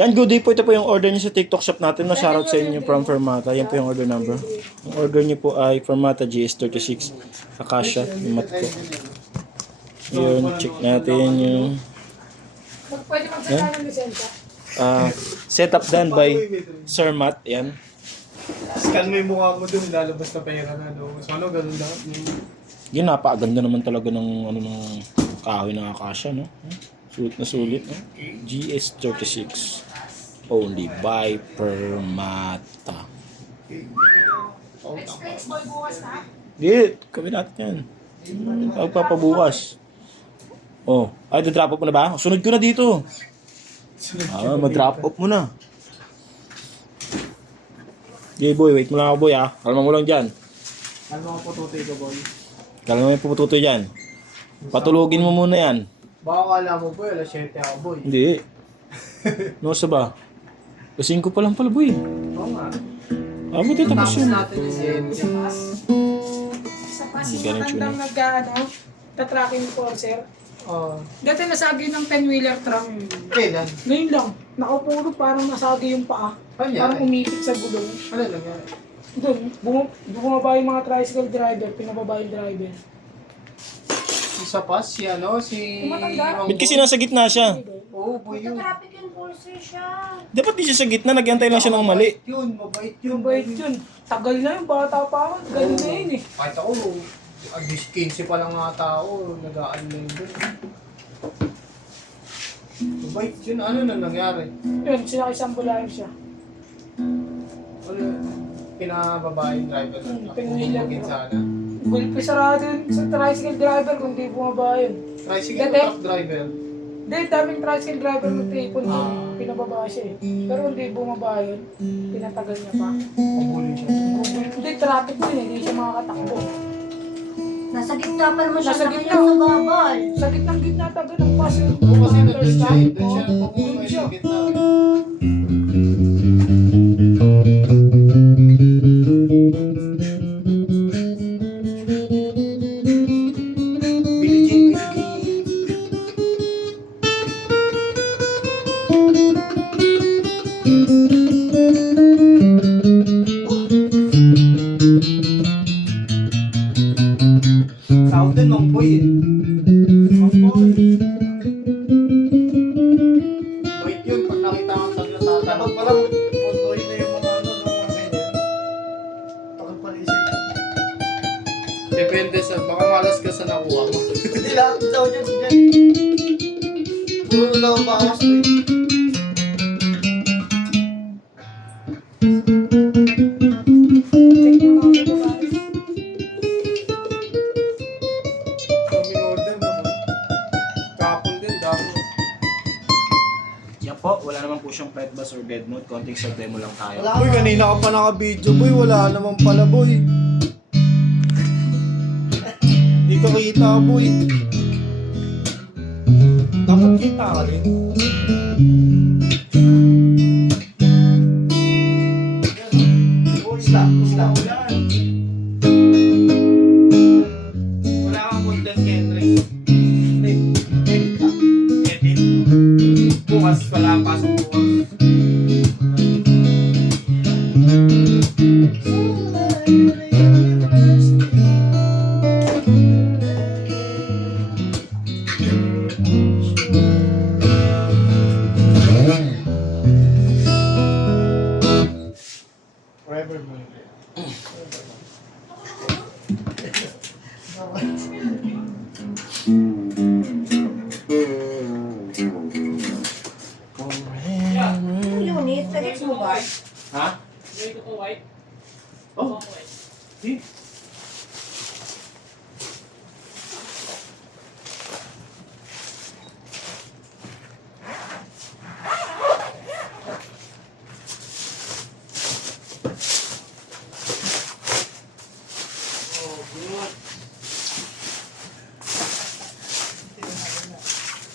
Yan, good day po. Ito po yung order niyo sa TikTok shop natin. No? Shoutout sa inyo from Fermata. Yan po yung order number. Ang order niyo po ay Fermata GS36. Akasha, yung mat ko. Yun, check natin yung... Pwede magsasama ng lisensya? Set up done by Sir Matt. Yan. Scan mo yung mukha mo dun, lalabas na pera na. No? So ano, ganun lang. Yun, napakaganda naman talaga ng, ng kahoy ng Akasha. No? Sulit na sulit. No? GS36. Only by Fermata. Next boy bukas na? Di, kami natin yan. Pagpapabukas. Oh, ay, drop off mo na ba? Sunod ko na dito. Mag-drop off mo na. Okay, boy, wait mo lang ako, boy, ah. Kalma mo lang dyan. Ano mga pututoy ko, boy? Kalma mo yung pupututoy dyan. Patulugin mo muna yan. Baka kala mo, boy, alas 7 ako, boy. Hindi. No, sa ba? Kasing ko pa lang pala, boy. Oo nga. Buti tapos Tapos yun. natin yung 7. Sa pas, yung Ganun matandang tune. tatracking po, sir. Oo. Dati nasagi ng 10-wheeler truck. Kailan? Ngayon lang, nakapulog parang nasagi yung paa. Parang Kanya? umipit sa gulong. Ano nangyari? Doon, bumaba yung mga tricycle driver, pinababa yung driver. Isa pa, si ano, si... Matanda. Ba't kasi nasa gitna siya? Oo, boy yun. Traffic enforcer siya. Dapat di siya sa gitna, nagyantay lang siya ng mali. Mabait yun. Yung bait yun, tagal na yun, bata pa ako, galing na yun eh. Kahit ako, at least 15 pa lang nga tao, nag-aan na yun dun. Mabait yun, ano na nangyari? Yun, sinakisambulayan siya. Ano, pinababae yung driver na Pinwilan kumagin ko. sana. Gulpi sarado yun sa tricycle driver kung di bumaba yun. Tricycle Dati? truck driver. Hindi, daming tricycle driver na tipon doon, Ah. pinababa siya eh. Pero hindi bumaba yun, pinatagal niya pa. Pabuli siya. Hindi, traffic din eh, hindi siya makakatakbo. Nasa gitna pa naman siya Nasa sa gitna. kanya sa babal. Sa gitnang gitna tagal ng paso. Oo, kasi nandun siya eh. Doon siya Doon pabuli siya. sa gitna. Billie Jean, Billie Jean. Tawag din, Mang Boy eh. Mang Boy. Wait yun, pag nakita kang tag natatanong. Dapat pala, Mang Boy na yung mga ano, mga ganyan. Takot pa rin siya. Depende sa, baka malas ka sa nakuha mo. Hindi lahat daw niya dyan. Puro daw bakas ko eh. Check mo na ako guys. Kaming order naman. Kapon din, dami. Yan po, wala naman po siyang flight bus or bed mode. Konting sa demo lang tayo. Boy, kanina ka pa naka-video, boy. Wala naman pala, boy. Hindi ka kita, boy. Dapat kita ka rin. Isla, ulan. Wala kang content, Henry. Edit ka. Edit. Bukas, wala ang pasok bukas. Forever boy. Ang unit, kagets mo ba? Ha? Oh. Di.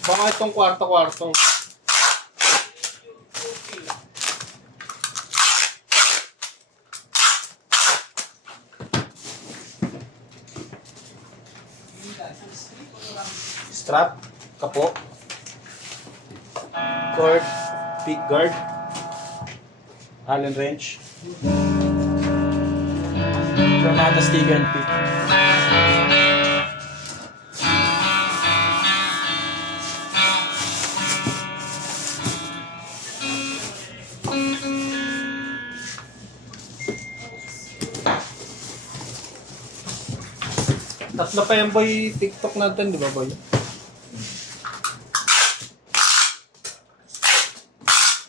Baka itong kwarto-kwarto. Strap, kapo, cord, pick guard. Allen wrench. Fermata sticker and pick. Tatlo pa yan boy, TikTok natin, di ba boy?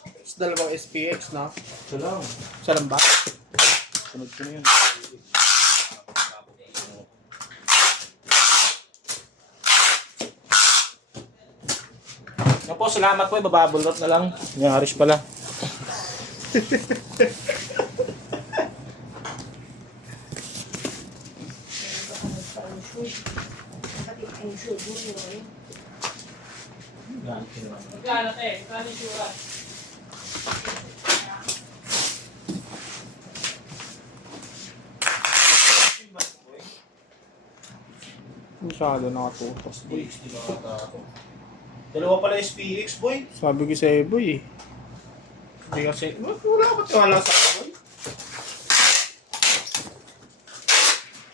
Tapos dalawang SPX na. Ito lang. Isa lang ba? Sunod ko na yun. Yan po, salamat po. Bababulot na lang. Yung Arish pala. Magkano te? Magkano yung sura? Masyado nakatutos boy. Dalawa pala SPX, boy. Sabi ko sa boy eh. Hindi kasi, wala ba tiwala sa boy?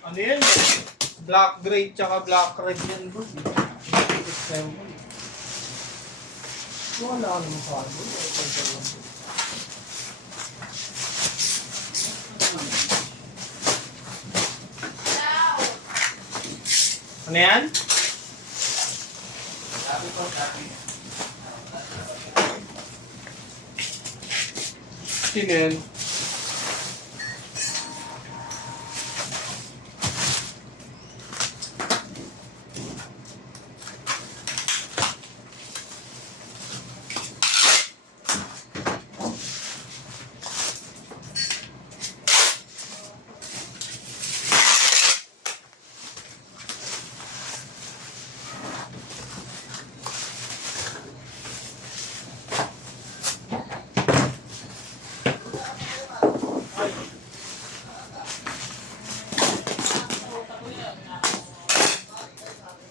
Ano yan eh? Black gray tsaka black red yan boy. Wala ka naman sa boy. Ano yan? Sino yan?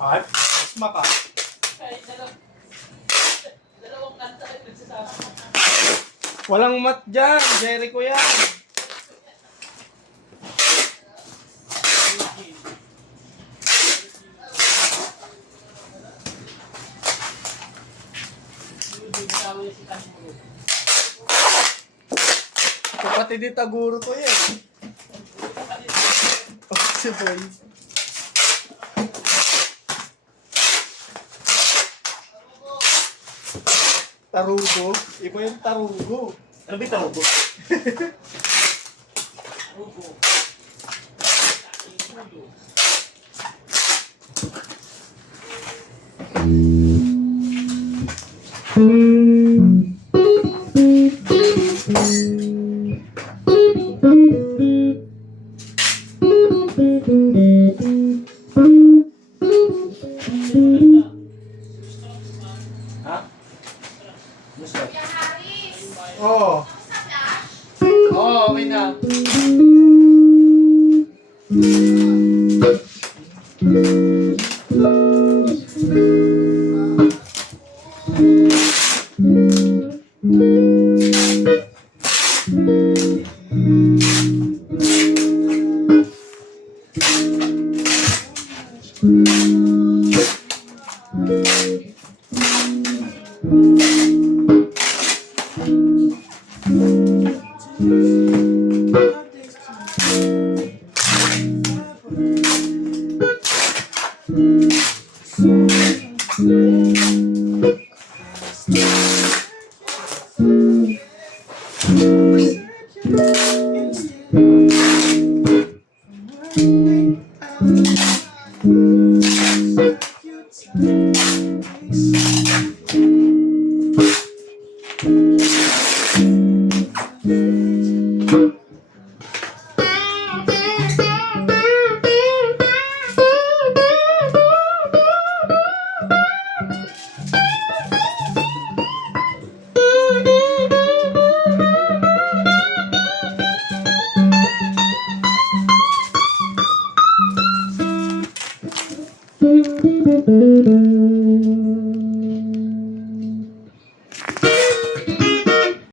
Ay, mas maka. Walang mat dyan, Jericho yan. Kapatid ni Taguro ko yan. Si boy. Tarugo? Iba yung tarugo. Ano ba yung tarugo? Ha? Gusto? Oo. Oo, okay na. Thank you.